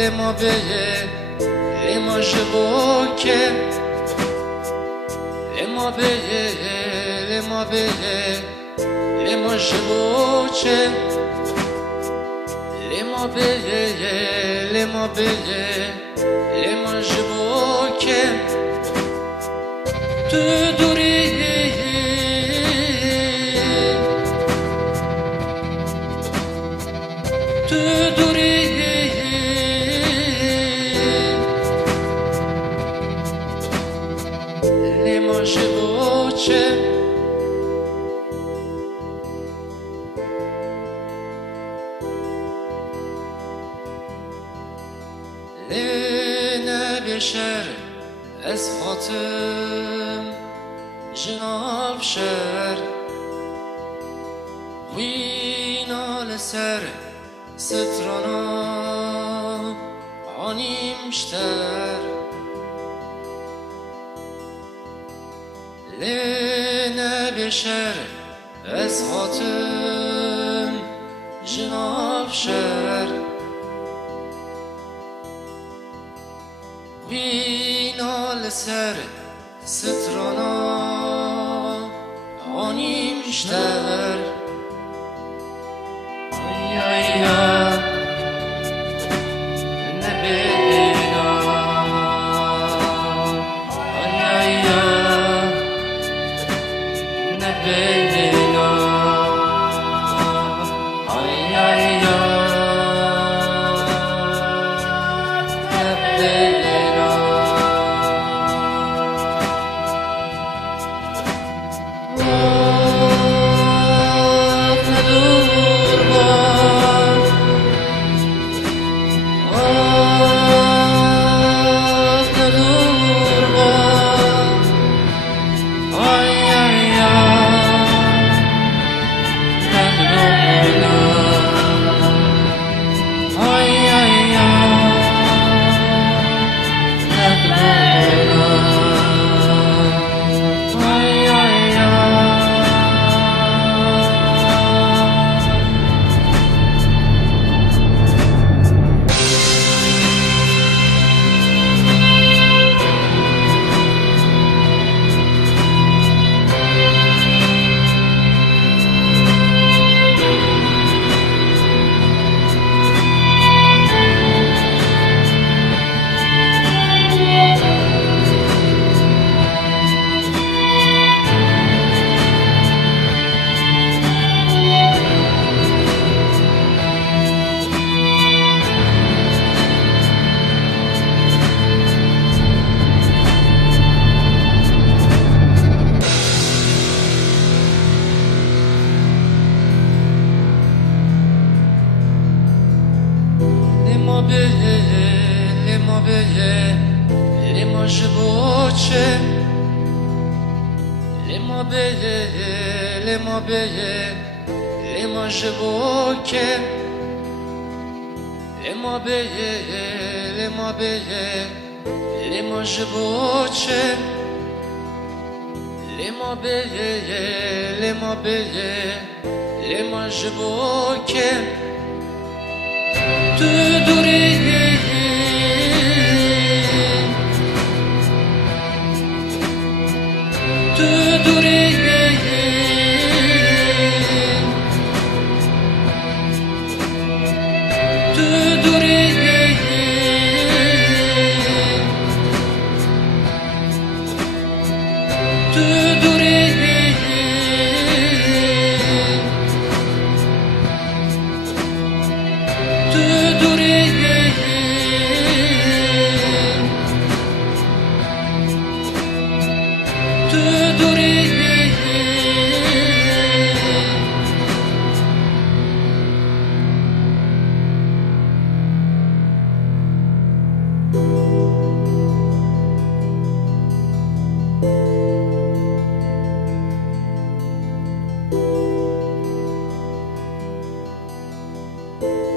لما بيه لما جبوكه لما بيه لما بيه لما جبوكه لما بيه لما بيه لما جبوكه تدوری تدوری لما جبوكه لنبشر از خاتم جناب شر وینا لسر سترانا عنیمشتر لنبشر از خاتم جناب شر وینا لسر سترانا عنیمشتر لما بيه لما جبوكه لما بيه لما بيه لما جبوكه لما بيه لما بيه لما جبوكه لما بيه لما بيه لما جبوكه تدوری تدوری تدوری تدوری you.